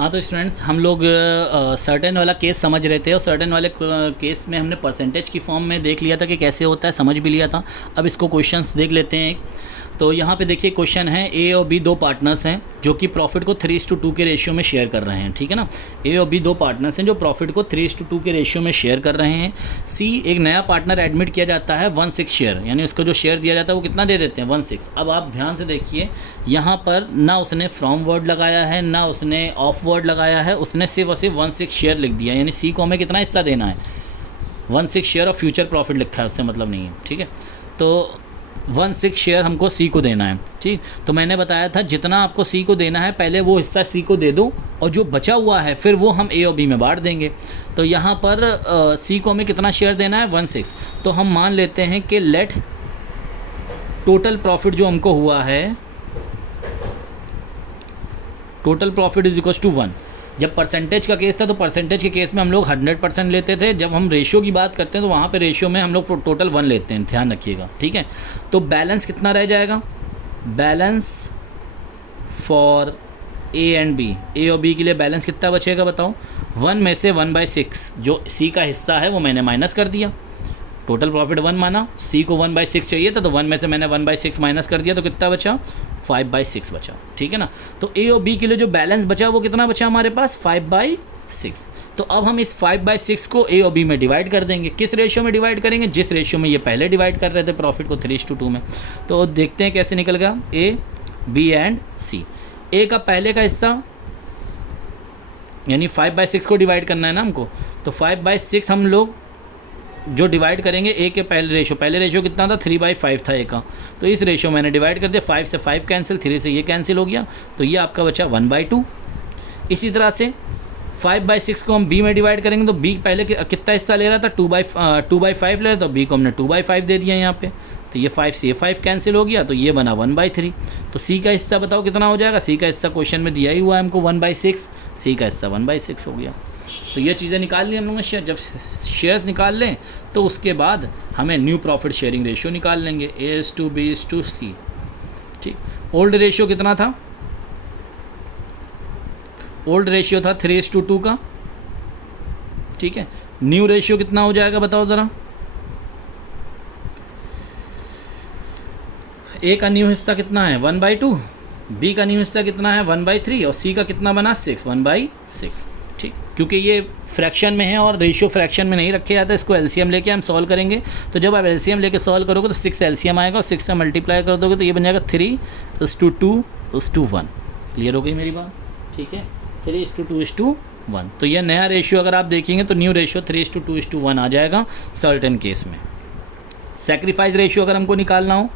हाँ तो स्टूडेंट्स हम लोग सर्टेन वाला केस समझ रहे थे और सर्टेन वाले केस में हमने परसेंटेज की फॉर्म में देख लिया था कि कैसे होता है, समझ भी लिया था। अब इसको क्वेश्चंस देख लेते हैं। तो यहाँ पे देखिए क्वेश्चन है, ए और बी दो पार्टनर्स हैं जो कि प्रॉफिट को 3:2 के रेशियो में शेयर कर रहे हैं, ठीक है ना। ए और बी दो पार्टनर्स हैं जो प्रॉफिट को 3:2 के रेशियो में शेयर कर रहे हैं। सी एक नया पार्टनर एडमिट किया जाता है 1/6 शेयर, यानी उसको जो शेयर दिया जाता है वो कितना दे देते हैं 1/6। अब आप ध्यान से देखिए, यहाँ पर ना उसने फ्रॉम वर्ड लगाया है ना उसने ऑफ वर्ड लगाया है, उसने सिर्फ और सिर्फ 1/6 शेयर लिख दिया, यानी सी को हमें कितना हिस्सा देना है 1/6 शेयर ऑफ फ्यूचर प्रॉफिट लिखा है, उससे मतलब नहीं है, ठीक है। तो 1/6 शेयर हमको सी को देना है, ठीक। तो मैंने बताया था जितना आपको सी को देना है पहले वो हिस्सा सी को दे दो और जो बचा हुआ है फिर वो हम ए और बी में बांट देंगे। तो यहाँ पर सी को हमें कितना शेयर देना है 1/6। तो हम मान लेते हैं कि लेट टोटल प्रॉफिट जो हमको हुआ है, total profit is equal to 1। जब परसेंटेज का केस था तो परसेंटेज के केस में हम लोग 100% लेते थे। जब हम रेशियो की बात करते हैं तो वहाँ पे रेशियो में हम लोग टोटल 1 लेते हैं, ध्यान रखिएगा, ठीक है। तो बैलेंस कितना रह जाएगा, balance for A and B, A और बी के लिए बैलेंस कितना बचेगा बताओ। 1 में से 1/6 जो सी का हिस्सा है वो मैंने माइनस कर दिया। टोटल प्रॉफिट 1 माना, सी को 1/6 चाहिए था तो 1 में से मैंने 1/6 माइनस कर दिया, तो कितना बचा 5/6 बचा, ठीक है ना। तो ए और बी के लिए जो बैलेंस बचा वो कितना बचा हमारे पास 5/6। तो अब हम इस 5/6 को ए और बी में डिवाइड कर देंगे। किस रेशियो में डिवाइड करेंगे, जिस रेशियो में ये पहले डिवाइड कर रहे थे प्रॉफिट को 3:2 में। तो देखते हैं कैसे निकल गया, ए बी एंड सी। ए का पहले का हिस्सा यानी 5/6 को डिवाइड करना है ना हमको, तो 5/6 हम लोग जो डिवाइड करेंगे ए के पहले रेशियो कितना था 3/5 था ए का, तो इस रेशियो मैंने डिवाइड कर दिया। 5 से 5 कैंसिल, 3 से ये कैंसिल हो गया, तो ये आपका बचा 1/2। इसी तरह से 5/6 को हम बी में डिवाइड करेंगे तो बी पहले कितना हिस्सा ले रहा था 2/5 ले रहा था, तो बी को हमने 2/5 दे दिया यहाँ पे, तो ये 5 से ये 5 कैंसिल हो गया, तो ये बना 1/3। तो सी का हिस्सा बताओ कितना हो जाएगा, सी का हिस्सा क्वेश्चन में दिया ही हुआ है हमको 1/6, सी का हिस्सा 1/6 हो गया। तो ये चीज़ें निकाल ली हम लोगों ने। जब शेयर्स निकाल लें तो उसके बाद हमें न्यू प्रॉफिट शेयरिंग रेशियो निकाल लेंगे, A/B/C, ठीक। ओल्ड रेशियो कितना था, ओल्ड रेशियो था 3:2 का, ठीक है। न्यू रेशियो कितना हो जाएगा बताओ ज़रा। ए का न्यू हिस्सा कितना है 1/2, बी का न्यू हिस्सा कितना है 1/3 और सी का कितना बना 6, 1/6, ठीक। क्योंकि ये फ्रैक्शन में है और रेशियो फ्रैक्शन में नहीं रखे जाता, इसको एलसीएम लेके हम सॉल्व करेंगे। तो जब आप एलसीएम लेके सॉल्व करोगे तो 6 एलसीएम आएगा और 6 से मल्टीप्लाई कर दोगे तो ये बन जाएगा 3:2:1। क्लियर हो गई मेरी बात, ठीक है। 3:2:1। तो ये नया रेशियो अगर आप देखेंगे तो न्यू रेशियो 3:2:1 आ जाएगा सर्टेन केस में। सैक्रिफाइस रेशियो अगर हमको निकालना हो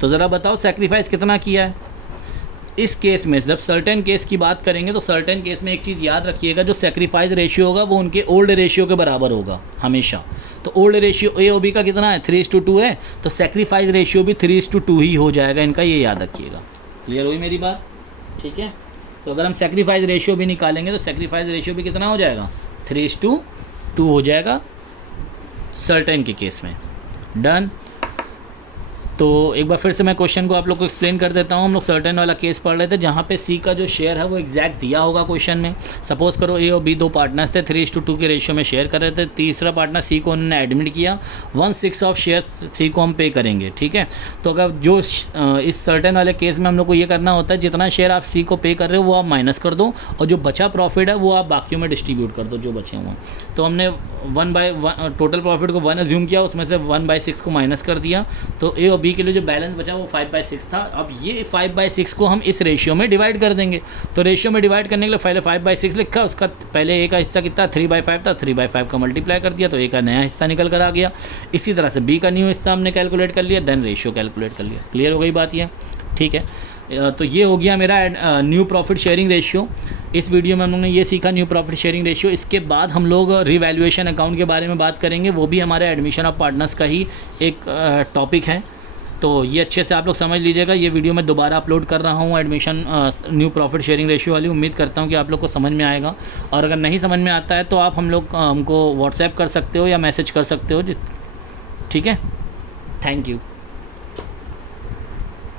तो ज़रा बताओ सैक्रिफाइस कितना किया है इस केस में। जब सर्टेन केस की बात करेंगे तो सर्टेन केस में एक चीज़ याद रखिएगा, जो सैक्रिफाइस रेशियो होगा वो उनके ओल्ड रेशियो के बराबर होगा हमेशा। तो ओल्ड रेशियो ए और बी का कितना है 3:2 है, तो सैक्रिफाइस रेशियो भी 3:2 ही हो जाएगा इनका, ये याद रखिएगा। क्लियर हुई मेरी बात, ठीक है। तो अगर हम सैक्रिफाइस रेशियो भी निकालेंगे तो सैक्रिफाइस रेशियो भी कितना हो जाएगा 3:2 हो जाएगा सर्टेन के केस में। डन। तो एक बार फिर से मैं क्वेश्चन को आप लोग को एक्सप्लेन कर देता हूँ। हम लोग सर्टेन वाला केस पढ़ रहे थे जहाँ पे सी का जो शेयर है वो एग्जैक्ट दिया होगा क्वेश्चन में। सपोज करो ए और बी दो पार्टनर्स थे, 3:2 के रेशियो में शेयर कर रहे थे। तीसरा पार्टनर सी को उन्होंने एडमिट किया, 1/6 ऑफ शेयर सी को हम पे करेंगे, ठीक है। तो अगर जो इस सर्टेन वाले केस में हम लोग को ये करना होता है, जितना शेयर आप सी को पे कर रहे हो वो आप माइनस कर दो और जो बचा प्रॉफिट है वो आप बाकियों में डिस्ट्रीब्यूट कर दो जो बचे हुए। तो हमने 1/1 टोटल प्रॉफिट को 1 अज्यूम किया, उसमें से 1/6 को माइनस कर दिया, तो ए और बी के लिए जो बैलेंस बचा वो 5/6 था। अब ये 5/6 को हम इस रेशियो में डिवाइड कर देंगे। तो रेशियो में डिवाइड करने के लिए पहले 5/6 लिखा, उसका पहले ए का हिस्सा कितना 3/5 था, 3/5 का मल्टीप्लाई कर दिया तो ए का नया हिस्सा निकल कर आ गया। इसी तरह से बी का न्यू हिस्सा हमने कैलकुलेट कर लिया, देन रेशियो कैलकुलेट कर लिया। क्लियर हो गई बात ये, ठीक है। तो ये हो गया मेरा न्यू प्रॉफिट शेयरिंग रेशियो। इस वीडियो में हम लोगों ने ये सीखा न्यू प्रॉफिट शेयरिंग रेशियो। इसके बाद हम लोग रिवैल्यूएशन अकाउंट के बारे में बात करेंगे, वो भी हमारे एडमिशन ऑफ पार्टनर्स का ही एक टॉपिक है। तो ये अच्छे से आप लोग समझ लीजिएगा। ये वीडियो मैं दोबारा अपलोड कर रहा हूँ admission new profit sharing ratio वाली। उम्मीद करता हूँ कि आप लोग को समझ में आएगा, और अगर नहीं समझ में आता है तो आप हमको व्हाट्सएप कर सकते हो या मैसेज कर सकते हो, ठीक है। Thank you.